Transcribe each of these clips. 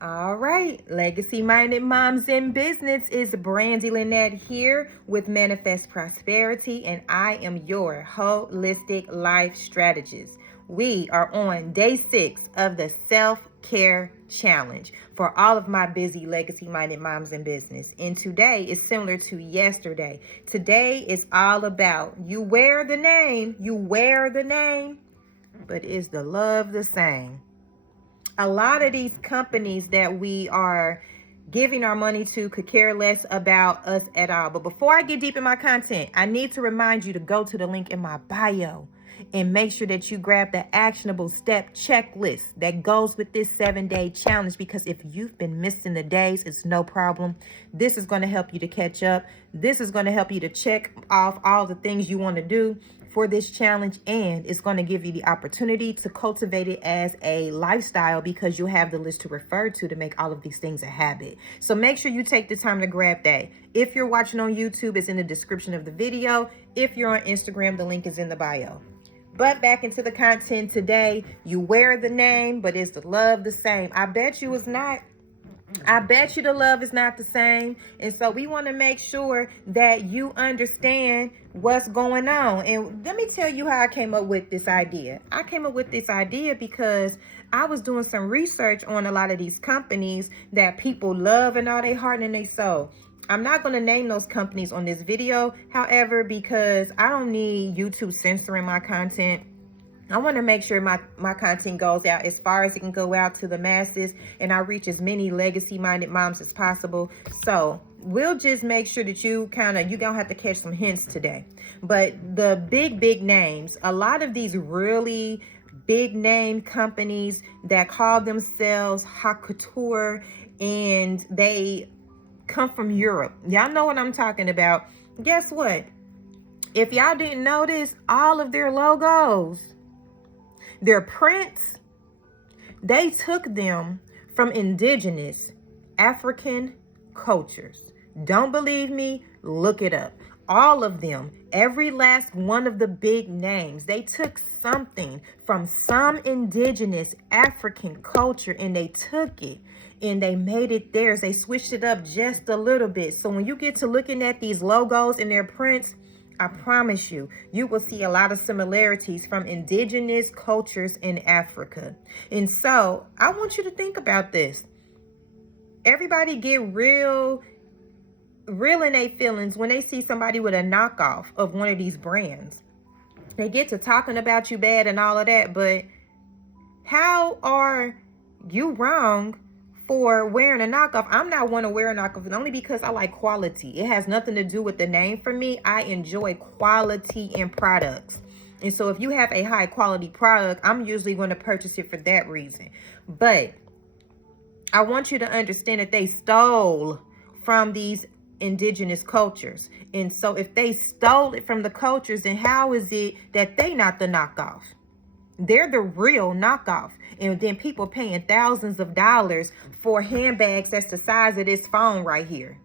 All right, Legacy Minded Moms in Business is Brandy Lynette here with Manifest Prosperity, and I am your holistic life strategist. We are on day 6 of the self-care challenge for all of my busy legacy minded moms in business. And today is similar to yesterday. Today is all about you wear the name, but is the love the same? A lot of these companies that we are giving our money to could care less about us at all. But before I get deep in my content, I need to remind you to go to the link in my bio and make sure that you grab the actionable step checklist that goes with this 7-day challenge, because if you've been missing the days, it's no problem. This is going to help you to catch up. This is going to help you to check off all the things you want to do for this challenge, and it's going to give you the opportunity to cultivate it as a lifestyle, because you'll have the list to refer to make all of these things a habit. So make sure you take the time to grab that. If you're watching on YouTube, it's in the description of the video. If you're on Instagram, the link is in the bio. But back into the content today. You wear the name, but is the love the same? I bet you it's not. I bet you the love is not the same. And so we want to make sure that you understand what's going on. And let me tell you how I came up with this idea. I came up with this idea because I was doing some research on a lot of these companies that people love in all their heart and their soul. I'm not going to name those companies on this video, however, because I don't need YouTube censoring my content. I want to make sure my content goes out as far as it can go out to the masses, and I reach as many legacy-minded moms as possible. So we'll just make sure that you're going to have to catch some hints today. But the big names, a lot of these really big name companies that call themselves haute couture, and they come from Europe. Y'all know what I'm talking about. Guess what? If y'all didn't notice, all of their logos, their prints, they took them from indigenous African cultures. Don't believe me? Look it up. All of them, every last one of the big names, they took something from some indigenous African culture and they took it and they made it theirs. They switched it up just a little bit. So when you get to looking at these logos and their prints, I promise you, you will see a lot of similarities from indigenous cultures in Africa. And so I want you to think about this. Everybody get real in their feelings when they see somebody with a knockoff of one of these brands. They get to talking about you bad and all of that, but how are you wrong for wearing a knockoff? I'm not one to wear a knockoff only because I like quality. It has nothing to do with the name for me. I enjoy quality in products. And so if you have a high quality product, I'm usually going to purchase it for that reason. But I want you to understand that they stole from these indigenous cultures. And so if they stole it from the cultures, then how is it that they not the knockoff? They're the real knockoff. And then people paying thousands of dollars for handbags that's the size of this phone right here.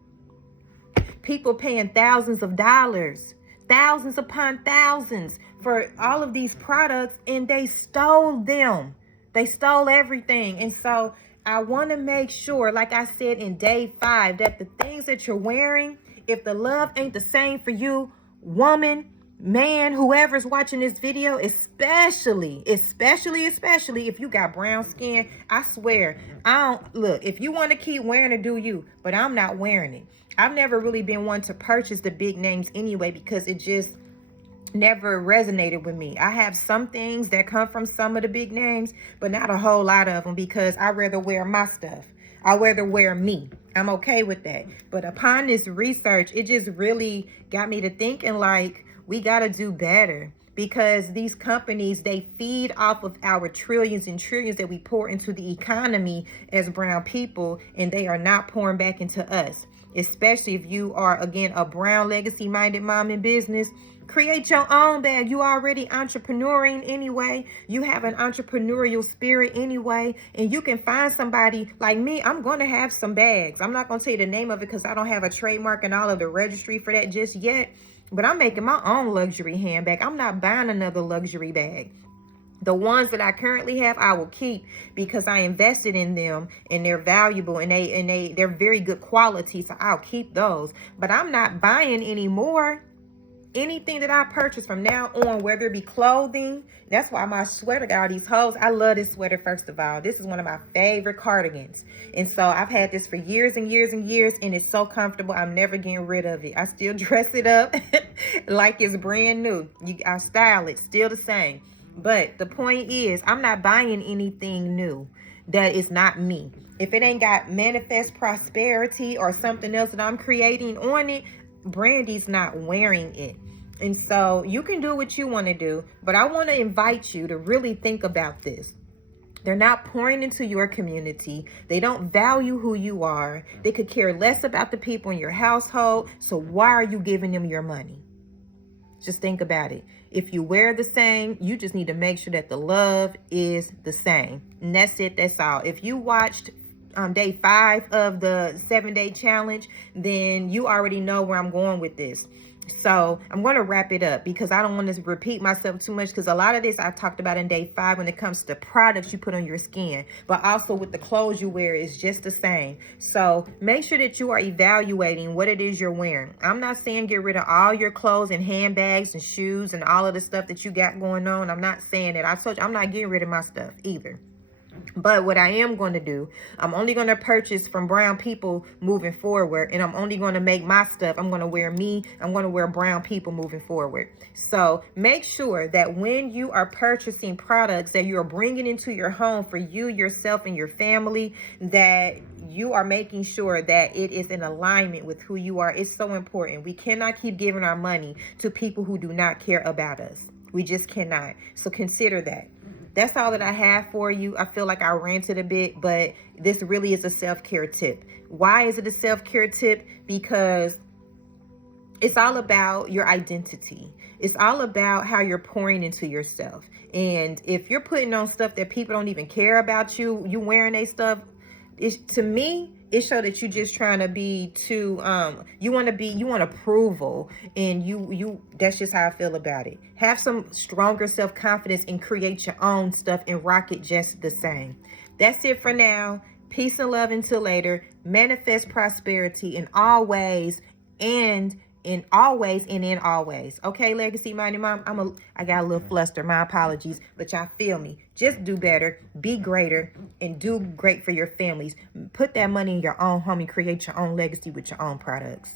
People paying thousands of dollars, thousands upon thousands for all of these products, and they stole them. They stole everything. And so I want to make sure, like I said in day 5, that the things that you're wearing, if the love ain't the same for you, woman, man, whoever's watching this video, especially if you got brown skin, I swear, if you want to keep wearing it, do you, but I'm not wearing it. I've never really been one to purchase the big names anyway, because it just never resonated with me. I have some things that come from some of the big names, but not a whole lot of them, because I'd rather wear my stuff. I'd rather wear me. I'm okay with that. But upon this research, it just really got me to thinking, like, we got to do better, because these companies, they feed off of our trillions and trillions that we pour into the economy as brown people, and they are not pouring back into us. Especially if you are, again, a brown legacy minded mom in business. Create your own bag. You already entrepreneuring anyway. You have an entrepreneurial spirit anyway, and you can find somebody like me. I'm going to have some bags. I'm not going to tell you the name of it because I don't have a trademark and all of the registry for that just yet. But I'm making my own luxury handbag. I'm not buying another luxury bag. The ones that I currently have, I will keep because I invested in them and they're valuable and they're very good quality. So I'll keep those. But I'm not buying any more. Anything that I purchase from now on, whether it be clothing, that's why my sweater got all these holes. I love this sweater, first of all. This is one of my favorite cardigans. And so I've had this for years and years and years, and it's so comfortable. I'm never getting rid of it. I still dress it up like it's brand new. I style it, still the same. But the point is, I'm not buying anything new that is not me. If it ain't got manifest prosperity or something else that I'm creating on it, Brandy's not wearing it. And so you can do what you want to do, but I want to invite you to really think about this. They're not pouring into your community. They don't value who you are. They could care less about the people in your household. So why are you giving them your money? Just think about it. If you wear the same, you just need to make sure that the love is the same. And that's it. That's all. If you watched day 5 of the 7-day challenge, then you already know where I'm going with this. So I'm going to wrap it up because I don't want to repeat myself too much, because a lot of this I talked about in day 5 when it comes to products you put on your skin, but also with the clothes you wear is just the same. So make sure that you are evaluating what it is you're wearing. I'm not saying get rid of all your clothes and handbags and shoes and all of the stuff that you got going on. I'm not saying that. I told you I'm not getting rid of my stuff either. But what I am going to do, I'm only going to purchase from brown people moving forward, and I'm only going to make my stuff. I'm going to wear me. I'm going to wear brown people moving forward. So make sure that when you are purchasing products that you are bringing into your home for you, yourself, and your family, that you are making sure that it is in alignment with who you are. It's so important. We cannot keep giving our money to people who do not care about us. We just cannot. So consider that. That's all that I have for you. I feel like I ranted a bit, but this really is a self-care tip. Why is it a self-care tip? Because it's all about your identity. It's all about how you're pouring into yourself. And if you're putting on stuff that people don't even care about you wearing their stuff, to me, it shows that you just trying to be too, you want approval, and you that's just how I feel about it. Have some stronger self-confidence and create your own stuff and rock it just the same. That's it for now. Peace and love until later. Manifest prosperity in all ways and in always and in always. Okay, Legacy Minded Mom, I got a little flustered. My apologies, but y'all feel me. Just do better, be greater, and do great for your families. Put that money in your own home and create your own legacy with your own products.